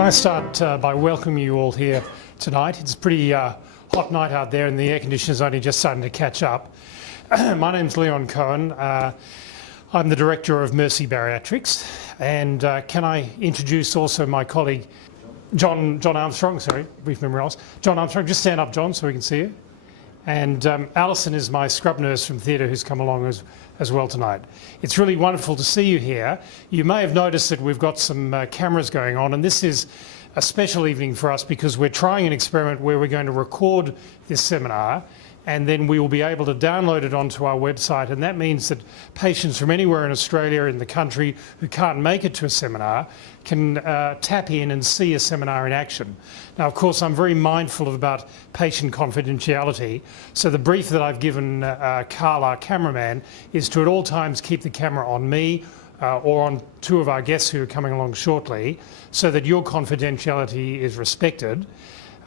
Can I start by welcoming you all here tonight? It's a pretty hot night out there and the air conditioner's only just starting to catch up. My name's Leon Cohen. I'm the director of Mercy Bariatrics, and can I introduce also my colleague John Armstrong, sorry, brief memory loss. John Armstrong, just stand up, John, so we can see you. And Alison is my scrub nurse from theatre who's come along as well tonight. It's really wonderful to see you here. You may have noticed that we've got some cameras going on, and this is a special evening for us because we're trying an experiment where we're going to record this seminar, and then we will be able to download it onto our website, and that means that patients from anywhere in Australia, in the country, who can't make it to a seminar can tap in and see a seminar in action. Now, of course, I'm very mindful about patient confidentiality, so the brief that I've given Carl, our cameraman, is to at all times keep the camera on me or on two of our guests who are coming along shortly, so that your confidentiality is respected,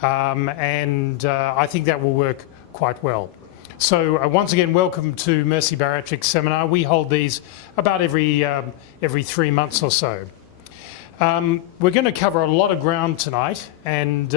and I think that will work quite well. So once again, welcome to Mercy Bariatrics Seminar. We hold these about every 3 months or so. We're going to cover a lot of ground tonight, and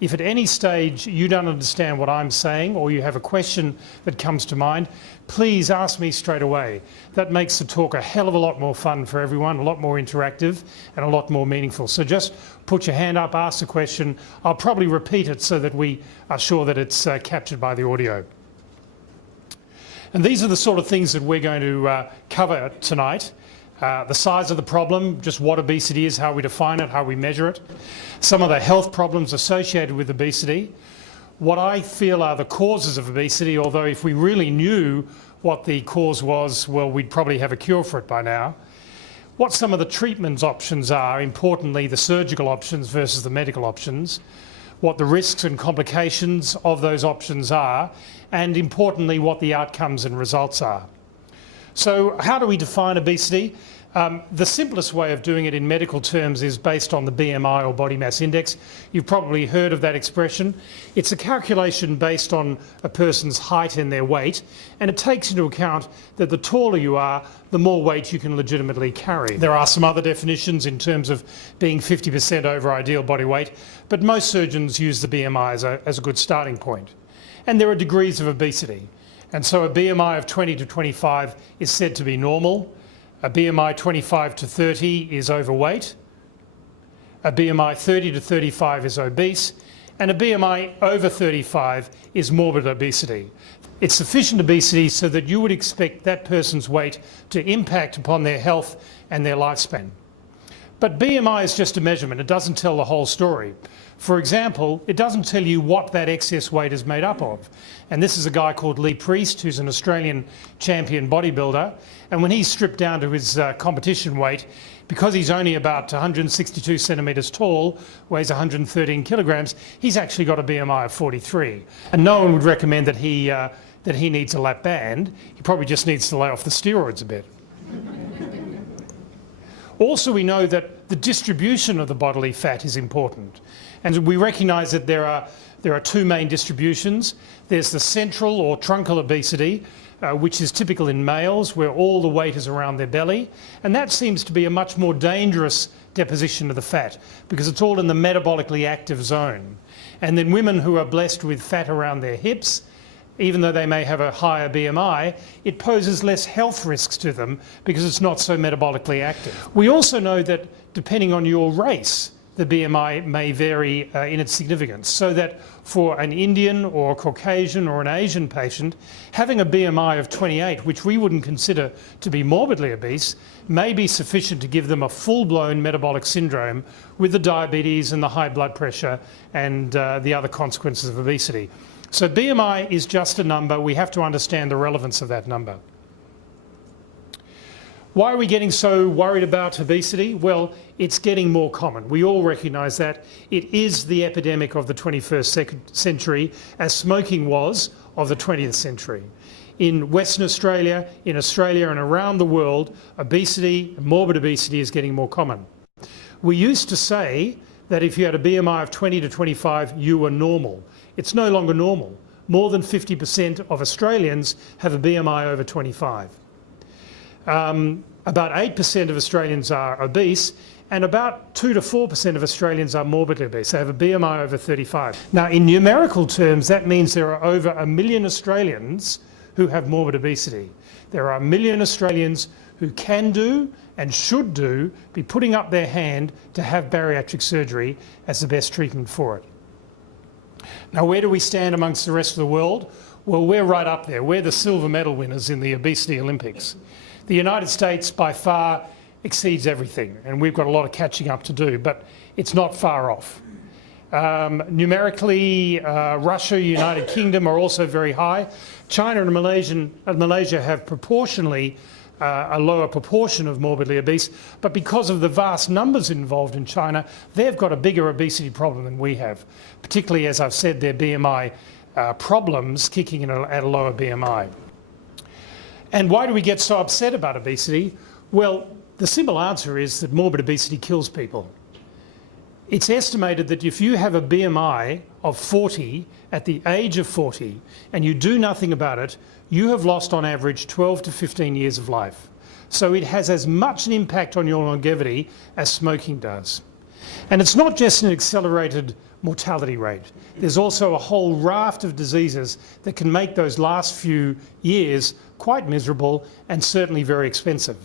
if at any stage you don't understand what I'm saying or you have a question that comes to mind, please ask me straight away. That makes the talk a hell of a lot more fun for everyone, a lot more interactive and a lot more meaningful. So just put your hand up, ask the question. I'll probably repeat it so that we are sure that it's captured by the audio. And these are the sort of things that we're going to cover tonight. The size of the problem, just what obesity is, how we define it, how we measure it. Some of the health problems associated with obesity. What I feel are the causes of obesity, although if we really knew what the cause was, well, we'd probably have a cure for it by now. What some of the treatment options are, importantly the surgical options versus the medical options. What the risks and complications of those options are, and importantly what the outcomes and results are. So how do we define obesity? The simplest way of doing it in medical terms is based on the BMI or body mass index. You've probably heard of that expression. It's a calculation based on a person's height and their weight, and it takes into account that the taller you are, the more weight you can legitimately carry. There are some other definitions in terms of being 50% over ideal body weight, but most surgeons use the BMI as a good starting point. And there are degrees of obesity. And so a BMI of 20 to 25 is said to be normal. A BMI 25 to 30 is overweight. A BMI 30 to 35 is obese. And a BMI over 35 is morbid obesity. It's sufficient obesity so that you would expect that person's weight to impact upon their health and their lifespan. But BMI is just a measurement. It doesn't tell the whole story. For example, it doesn't tell you what that excess weight is made up of. And this is a guy called Lee Priest, who's an Australian champion bodybuilder. And when he's stripped down to his competition weight, because he's only about 162 centimetres tall, weighs 113 kilograms, he's actually got a BMI of 43. And no one would recommend that he needs a lap band. He probably just needs to lay off the steroids a bit. Also, we know that the distribution of the bodily fat is important. And we recognise that there are two main distributions. There's the central or truncal obesity, which is typical in males, where all the weight is around their belly. And that seems to be a much more dangerous deposition of the fat because it's all in the metabolically active zone. And then women who are blessed with fat around their hips, even though they may have a higher BMI, it poses less health risks to them because it's not so metabolically active. We also know that depending on your race, the BMI may vary in its significance, so that for an Indian or a Caucasian or an Asian patient, having a BMI of 28, which we wouldn't consider to be morbidly obese, may be sufficient to give them a full-blown metabolic syndrome with the diabetes and the high blood pressure and the other consequences of obesity. So BMI is just a number. We have to understand the relevance of that number. Why are we getting so worried about obesity? Well, it's getting more common. We all recognise that. It is the epidemic of the 21st century, as smoking was of the 20th century. In Western Australia, in Australia and around the world, obesity, morbid obesity is getting more common. We used to say that if you had a BMI of 20 to 25, you were normal. It's no longer normal. More than 50% of Australians have a BMI over 25. About 8% of Australians are obese, and about 2 to 4% of Australians are morbidly obese. They have a BMI over 35. Now, in numerical terms, that means there are over 1 million Australians who have morbid obesity. There are 1 million Australians who can do and should be putting up their hand to have bariatric surgery as the best treatment for it. Now, where do we stand amongst the rest of the world? Well, we're right up there. We're the silver medal winners in the obesity Olympics. The United States by far exceeds everything, and we've got a lot of catching up to do, but it's not far off. Numerically, Russia, United Kingdom are also very high. China and Malaysia have proportionally a lower proportion of morbidly obese, but because of the vast numbers involved in China, they've got a bigger obesity problem than we have, particularly, as I've said, their BMI problems kicking in at a lower BMI. And why do we get so upset about obesity? Well, the simple answer is that morbid obesity kills people. It's estimated that if you have a BMI of 40 at the age of 40 and you do nothing about it, you have lost on average 12 to 15 years of life. So it has as much an impact on your longevity as smoking does. And it's not just an accelerated mortality rate. There's also a whole raft of diseases that can make those last few years quite miserable and certainly very expensive.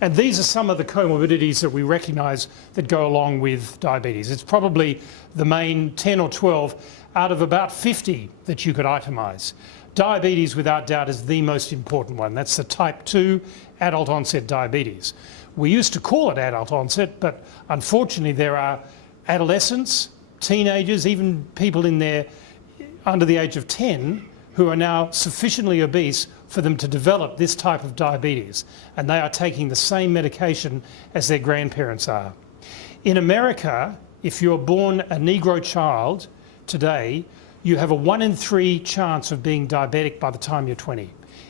And these are some of the comorbidities that we recognise that go along with diabetes. It's probably the main 10 or 12 out of about 50 that you could itemise. Diabetes, without doubt, is the most important one. That's the type 2 adult onset diabetes. We used to call it adult onset, but unfortunately there are adolescents, teenagers, even people under the age of 10 who are now sufficiently obese for them to develop this type of diabetes, and they are taking the same medication as their grandparents are. In America, if you're born a Negro child today, you have a 1 in 3 chance of being diabetic by the time you're 20.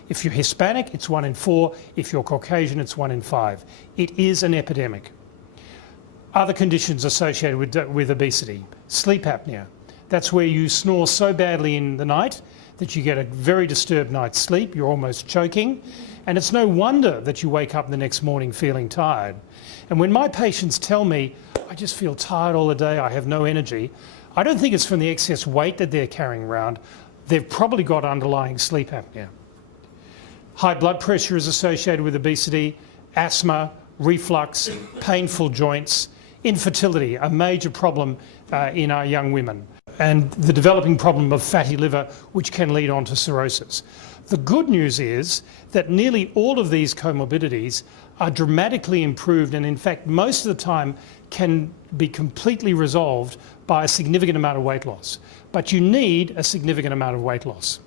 If you're Hispanic, it's 1 in 4. If you're Caucasian, it's 1 in 5. It is an epidemic. Other conditions associated with obesity: sleep apnea. That's where you snore so badly in the night that you get a very disturbed night's sleep, you're almost choking, and it's no wonder that you wake up the next morning feeling tired. And when my patients tell me, I just feel tired all the day, I have no energy, I don't think it's from the excess weight that they're carrying around. They've probably got underlying sleep apnea. High blood pressure is associated with obesity, asthma, reflux, painful joints, infertility, a major problem in our young women, and the developing problem of fatty liver, which can lead on to cirrhosis. The good news is that nearly all of these comorbidities are dramatically improved, and in fact most of the time can be completely resolved by a significant amount of weight loss. But you need a significant amount of weight loss.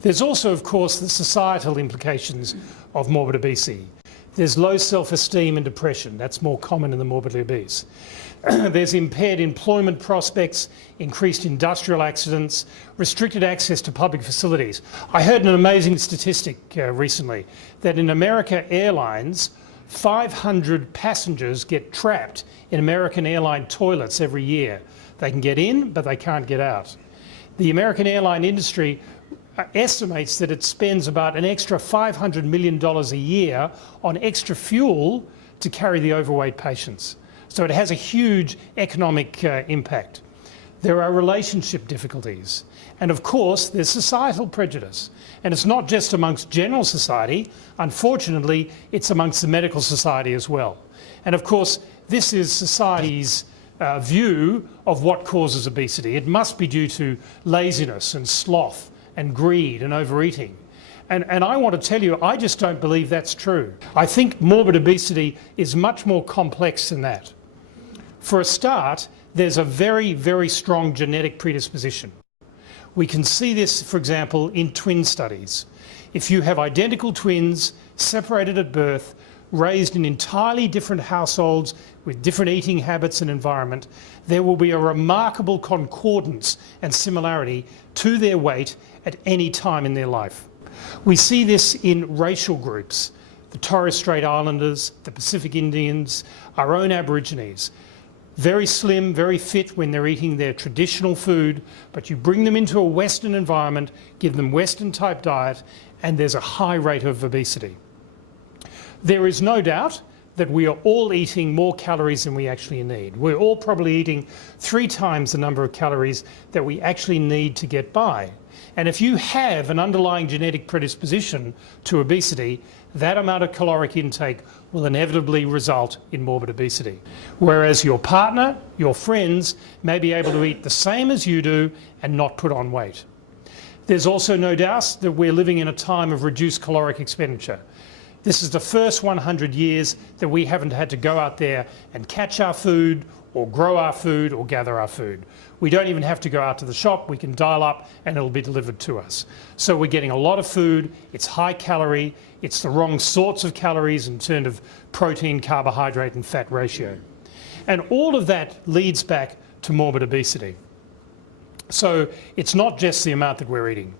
There's also, of course, the societal implications of morbid obesity. There's low self-esteem and depression. That's more common in the morbidly obese. There's impaired employment prospects, increased industrial accidents, restricted access to public facilities. I heard an amazing statistic recently that in America Airlines, 500 passengers get trapped in American airline toilets every year. They can get in, but they can't get out. The American airline industry estimates that it spends about an extra $500 million a year on extra fuel to carry the overweight patients. So it has a huge economic impact. There are relationship difficulties. And of course, there's societal prejudice. And it's not just amongst general society. Unfortunately, it's amongst the medical society as well. And of course, this is society's view of what causes obesity. It must be due to laziness and sloth and greed and overeating. And I want to tell you, I just don't believe that's true. I think morbid obesity is much more complex than that. For a start, there's a very, very strong genetic predisposition. We can see this, for example, in twin studies. If you have identical twins, separated at birth, raised in entirely different households with different eating habits and environment, there will be a remarkable concordance and similarity to their weight at any time in their life. We see this in racial groups: the Torres Strait Islanders, the Pacific Indians, our own Aborigines. Very slim, very fit when they're eating their traditional food, but you bring them into a Western environment, give them Western type diet, and there's a high rate of obesity. There is no doubt that we are all eating more calories than we actually need. We're all probably eating 3 times the number of calories that we actually need to get by. And if you have an underlying genetic predisposition to obesity, that amount of caloric intake will inevitably result in morbid obesity. Whereas your partner, your friends, may be able to eat the same as you do and not put on weight. There's also no doubt that we're living in a time of reduced caloric expenditure. This is the first 100 years that we haven't had to go out there and catch our food or grow our food or gather our food. We don't even have to go out to the shop. We can dial up and it'll be delivered to us. So we're getting a lot of food. It's high calorie. It's the wrong sorts of calories in terms of protein, carbohydrate and fat ratio. And all of that leads back to morbid obesity. So it's not just the amount that we're eating.